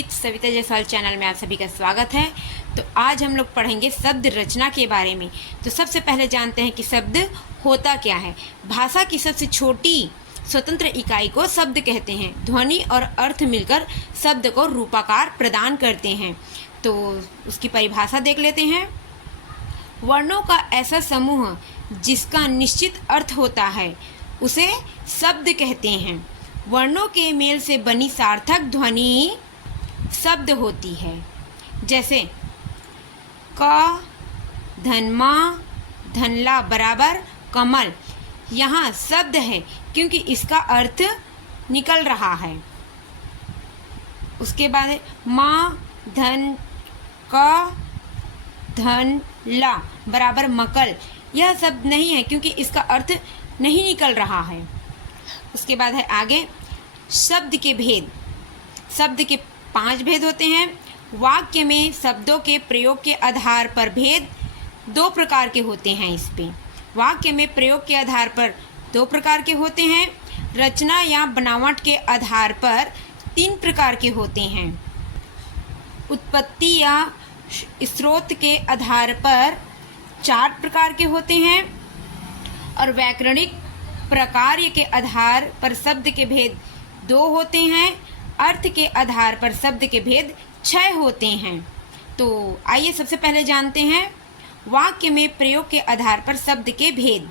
With Savita Jaiswal channel में आप सभी का स्वागत है। तो आज हम लोग पढ़ेंगे शब्द रचना के बारे में। तो सबसे पहले जानते हैं कि शब्द होता क्या है। भाषा की सबसे छोटी स्वतंत्र इकाई को शब्द कहते हैं। ध्वनि और अर्थ मिलकर शब्द को रूपाकार प्रदान करते हैं। तो उसकी परिभाषा देख लेते हैं। वर्णों का ऐसा समूह जिसका निश्चित अर्थ होता है उसे शब्द कहते हैं। वर्णों के मेल से बनी सार्थक ध्वनि शब्द होती है। जैसे क धनमा धनला बराबर कमल, यहाँ शब्द है क्योंकि इसका अर्थ निकल रहा है। उसके बाद है माँ धन क धन ला बराबर मकल, यह शब्द नहीं है क्योंकि इसका अर्थ नहीं निकल रहा है। उसके बाद है आगे शब्द के भेद। शब्द के 5 भेद होते हैं। वाक्य में शब्दों के प्रयोग के आधार पर भेद 2 प्रकार के होते हैं। इस पे वाक्य में प्रयोग के आधार पर 2 प्रकार के होते हैं। रचना या बनावट के आधार पर 3 प्रकार के होते हैं। उत्पत्ति या स्रोत के आधार पर 4 प्रकार के होते हैं और व्याकरणिक प्रकार के आधार पर शब्द के भेद 2 होते हैं। अर्थ के आधार पर शब्द के भेद 6 होते हैं। तो आइए सबसे पहले जानते हैं वाक्य में प्रयोग के आधार पर शब्द के भेद।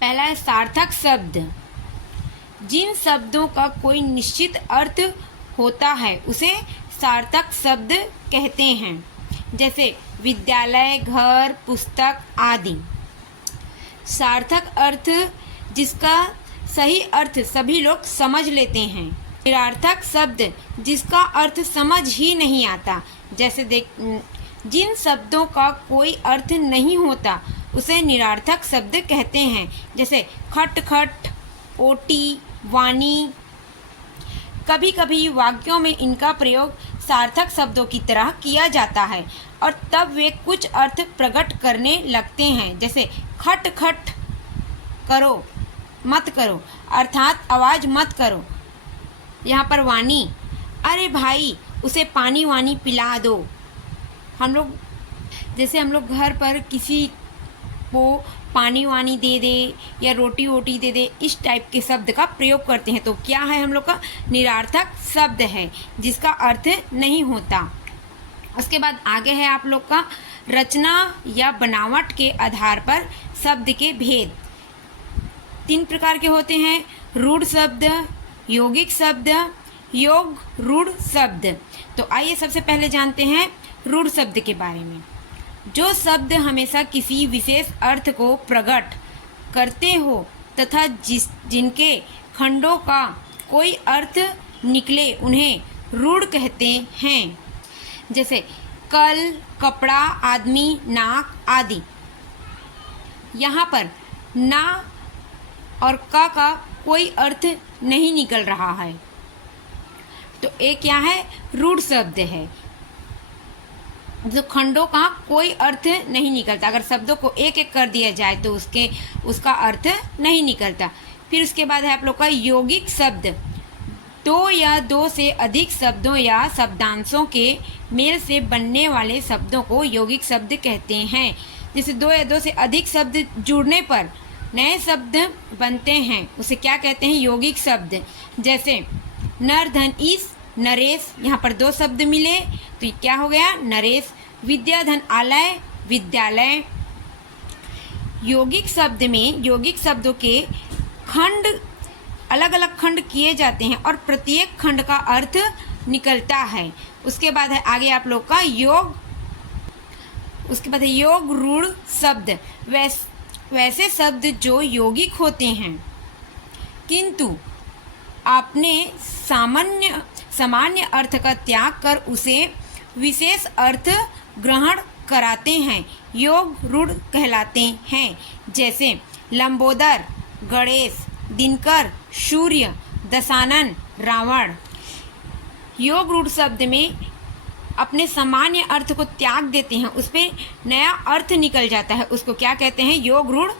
पहला है सार्थक शब्द। जिन शब्दों का कोई निश्चित अर्थ होता है उसे सार्थक शब्द कहते हैं। जैसे विद्यालय, घर, पुस्तक आदि। सार्थक अर्थ जिसका सही अर्थ सभी लोग समझ लेते हैं। निरर्थक शब्द जिसका अर्थ समझ ही नहीं आता। जैसे जिन शब्दों का कोई अर्थ नहीं होता उसे निरर्थक शब्द कहते हैं। जैसे खट खट, ओटी, वाणी। कभी कभी वाक्यों में इनका प्रयोग सार्थक शब्दों की तरह किया जाता है और तब वे कुछ अर्थ प्रकट करने लगते हैं। जैसे खट खट करो मत करो, अर्थात आवाज़ मत करो। यहाँ पर वाणी, अरे भाई उसे पानी वानी पिला दो। हम लोग घर पर किसी को पानी वानी दे दे या रोटी वोटी दे दे, इस टाइप के शब्द का प्रयोग करते हैं। तो क्या है हम लोग का निरर्थक शब्द है जिसका अर्थ नहीं होता। उसके बाद आगे है आप लोग का रचना या बनावट के आधार पर शब्द के भेद। 3 प्रकार के होते हैं। रूढ़ शब्द, यौगिक शब्द, योग रूढ़ शब्द। तो आइए सबसे पहले जानते हैं रूढ़ शब्द के बारे में। जो शब्द हमेशा किसी विशेष अर्थ को प्रकट करते हो तथा जिनके खंडों का कोई अर्थ निकले उन्हें रूढ़ कहते हैं। जैसे कल, कपड़ा, आदमी, नाक आदि। यहाँ पर ना और का कोई अर्थ नहीं निकल रहा है, तो एक क्या है रूढ़ शब्द है। जो खंडों का कोई अर्थ नहीं निकलता, अगर शब्दों को एक एक कर दिया जाए तो उसका अर्थ नहीं निकलता। फिर उसके बाद है आप लोग का यौगिक शब्द। 2 या 2 से अधिक शब्दों या शब्दांशों के मेल से बनने वाले शब्दों को यौगिक शब्द कहते हैं। जैसे 2 या 2 से अधिक शब्द जुड़ने पर नए शब्द बनते हैं, उसे क्या कहते हैं यौगिक शब्द। जैसे नर धन ईस, नरेश, यहाँ पर 2 शब्द मिले तो क्या हो गया नरेश। विद्या धन आलय, विद्यालय। यौगिक शब्द में यौगिक शब्दों के खंड अलग अलग खंड किए जाते हैं और प्रत्येक खंड का अर्थ निकलता है। उसके बाद है आगे आप लोग का योग। उसके बाद है योग रूढ़ शब्द। वैसे शब्द जो यौगिक होते हैं किंतु आपने सामान्य अर्थ का त्याग कर उसे विशेष अर्थ ग्रहण कराते हैं, योग रूढ़ कहलाते हैं। जैसे लंबोदर, गणेश, दिनकर, सूर्य, दशानन, रावण। योग रूढ़ शब्द में अपने सामान्य अर्थ को त्याग देते हैं, उस पर नया अर्थ निकल जाता है, उसको क्या कहते हैं योग रूढ़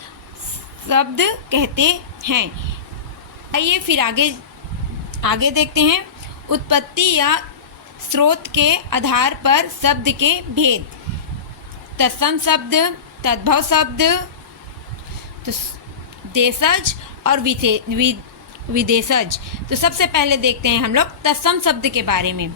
शब्द कहते हैं। आइए फिर आगे देखते हैं उत्पत्ति या स्रोत के आधार पर शब्द के भेद। तत्सम शब्द, तद्भव शब्द, तो देशज और विदेशज। तो सबसे पहले देखते हैं हम लोग तत्सम शब्द के बारे में।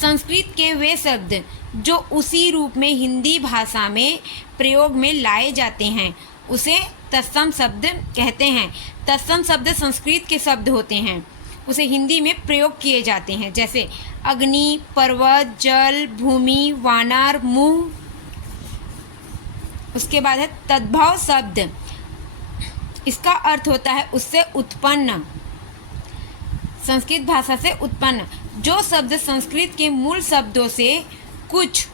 संस्कृत के वे शब्द जो उसी रूप में हिंदी भाषा में प्रयोग में लाए जाते हैं उसे तत्सम शब्द कहते हैं। तत्सम शब्द संस्कृत के शब्द होते हैं, उसे हिंदी में प्रयोग किए जाते हैं, जैसे अग्नि, पर्वत, जल, भूमि, वानर, मुंह। उसके बाद है तद्भव शब्द। इसका अर्थ होता है उससे उत्पन्न, संस्कृत भाषा से उत्पन्न। जो शब्द संस्कृत के मूल शब्दों से कुछ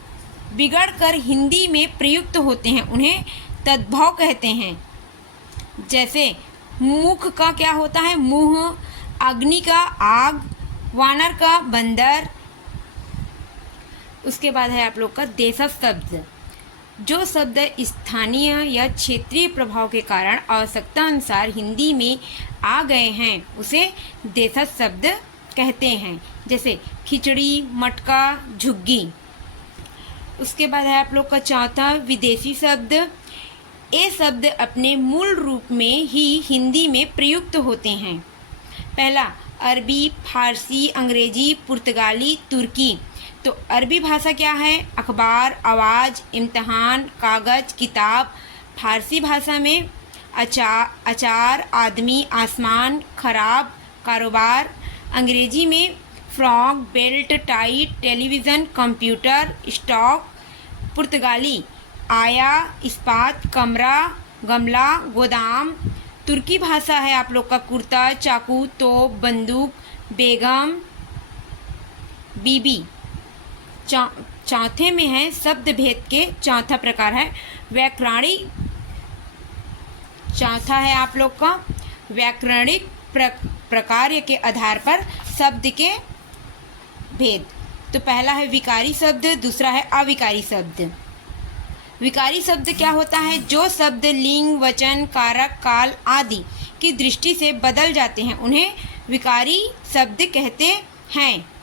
बिगड़कर हिंदी में प्रयुक्त होते हैं उन्हें तद्भव कहते हैं। जैसे मुख का क्या होता है? मुंह, अग्नि का आग, वानर का बंदर। उसके बाद है आप लोग का देशज शब्द। जो शब्द स्थानीय या क्षेत्रीय प्रभाव के कारण आवश्यकता अनुसार हिंदी में आ गए हैं उसे देशज शब्द कहते हैं, जैसे खिचड़ी, मटका, झुग्गी। उसके बाद है आप लोग का चौथा विदेशी शब्द। ये शब्द अपने मूल रूप में ही हिंदी में प्रयुक्त होते हैं। पहला अरबी, फारसी, अंग्रेजी, पुर्तगाली, तुर्की। तो अरबी भाषा क्या है? अखबार, आवाज़, इम्तहान, कागज़, किताब। फारसी भाषा में अचार, आदमी, आसमान, खराब, कारोबार। अंग्रेजी में frock, belt, tie, television, computer, stock. पुर्तगाली आया, इस्पात, कमरा, गमला, गोदाम। तुर्की भाषा है आप लोग का कुर्ता, चाकू, तोप, बंदूक, बेगम, बीबी। चौथे में है शब्द भेद के चौथा प्रकार है व्याकरणिक। चौथा है आप लोग का व्याकरणिक प्रकार के आधार पर शब्द के भेद। तो पहला है विकारी शब्द, दूसरा है अविकारी शब्द। विकारी शब्द क्या होता है? जो शब्द लिंग, वचन, कारक, काल आदि की दृष्टि से बदल जाते हैं उन्हें विकारी शब्द कहते हैं।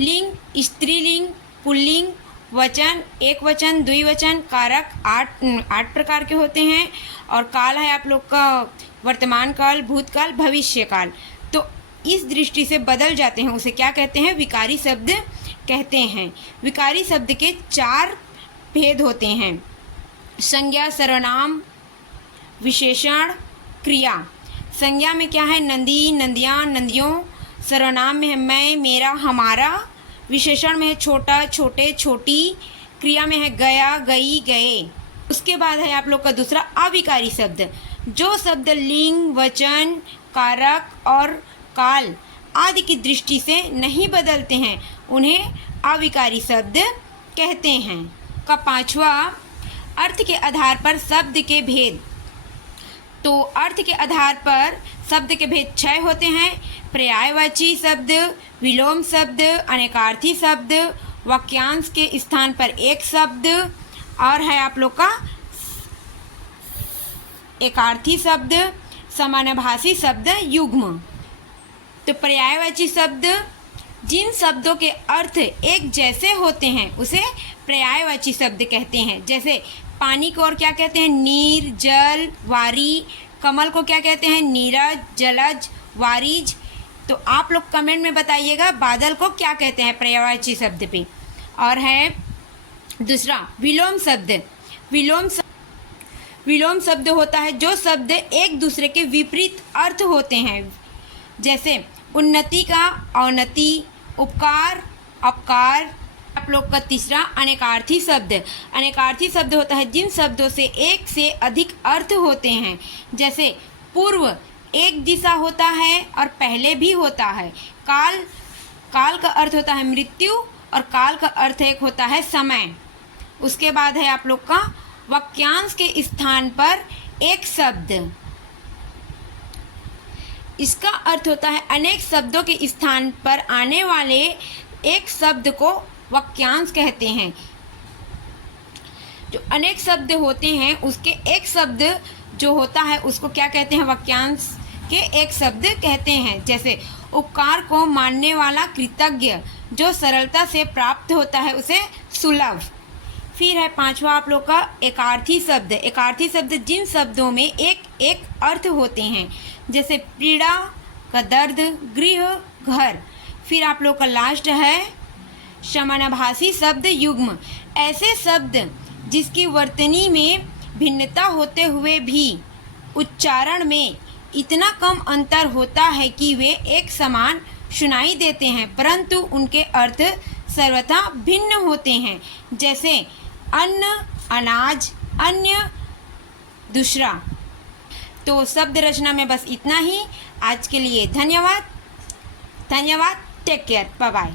लिंग, स्त्रीलिंग, पुल्लिंग, वचन, एक वचन, द्विवचन, कारक आठ प्रकार के होते हैं। और काल है आप लोग का वर्तमान काल, भूतकाल, भविष्य काल। तो इस दृष्टि से बदल जाते हैं उसे क्या कहते हैं? विकारी शब्द कहते हैं। विकारी शब्द के चार भेद होते हैं: संज्ञा, सर्वनाम, विशेषण, क्रिया। संज्ञा में क्या है? नंदी, नंदियाँ, नंदियों। सर्वनाम में है मैं, मेरा, हमारा। विशेषण में है छोटा, छोटे, छोटी। क्रिया में है गया, गई, गए। उसके बाद है आप लोग का दूसरा अविकारी शब्द। जो शब्द लिंग, वचन, कारक और काल आदि की दृष्टि से नहीं बदलते हैं उन्हें अविकारी शब्द कहते हैं। का पांचवा अर्थ के आधार पर शब्द के भेद। तो अर्थ के आधार पर शब्द के भेद 6 होते हैं: पर्यायवाची शब्द, विलोम शब्द, अनेकार्थी शब्द, वाक्यांश के स्थान पर एक शब्द, और है आप लोग का एकार्थी शब्द, समानाभासी शब्द, युग्म। तो पर्यायवाची शब्द जिन शब्दों के अर्थ एक जैसे होते हैं उसे पर्यायवाची शब्द कहते हैं। जैसे पानी को और क्या कहते हैं? नीर, जल, वारी। कमल को क्या कहते हैं? नीरज, जलज, वारिज। तो आप लोग कमेंट में बताइएगा बादल को क्या कहते हैं पर्यायवाची शब्द पे। और है दूसरा विलोम शब्द। विलोम शब्द होता है जो शब्द एक दूसरे के विपरीत अर्थ होते हैं। जैसे उन्नति का अवनति, उपकार, अपकार। आप लोग का तीसरा अनेकार्थी शब्द। अनेकार्थी शब्द होता है जिन शब्दों से एक से अधिक अर्थ होते हैं। जैसे पूर्व एक दिशा होता है और पहले भी होता है। काल का अर्थ होता है मृत्यु और काल का अर्थ एक होता है समय। उसके बाद है आप लोग का वाक्यांश के स्थान पर एक शब्द। इसका अर्थ होता है अनेक शब्दों के स्थान पर आने वाले एक शब्द को वाक्यांश कहते हैं। जो अनेक शब्द होते हैं उसके एक शब्द जो होता है उसको क्या कहते हैं? वाक्यांश के एक शब्द कहते हैं। जैसे उपकार को मानने वाला कृतज्ञ, जो सरलता से प्राप्त होता है उसे सुलभ। फिर है पांचवा आप लोग का एकार्थी शब्द। एकार्थी शब्द जिन शब्दों में एक एक अर्थ होते हैं, जैसे पीड़ा का दर्द, गृह, घर। फिर आप लोग का लास्ट है समानाभासी शब्द युग्म। ऐसे शब्द जिसकी वर्तनी में भिन्नता होते हुए भी उच्चारण में इतना कम अंतर होता है कि वे एक समान सुनाई देते हैं, परंतु उनके अर्थ सर्वथा भिन्न होते हैं, जैसे अन्न, अनाज, अन्य, दूसरा। तो शब्द रचना में बस इतना ही। आज के लिए धन्यवाद। Take care, bye bye.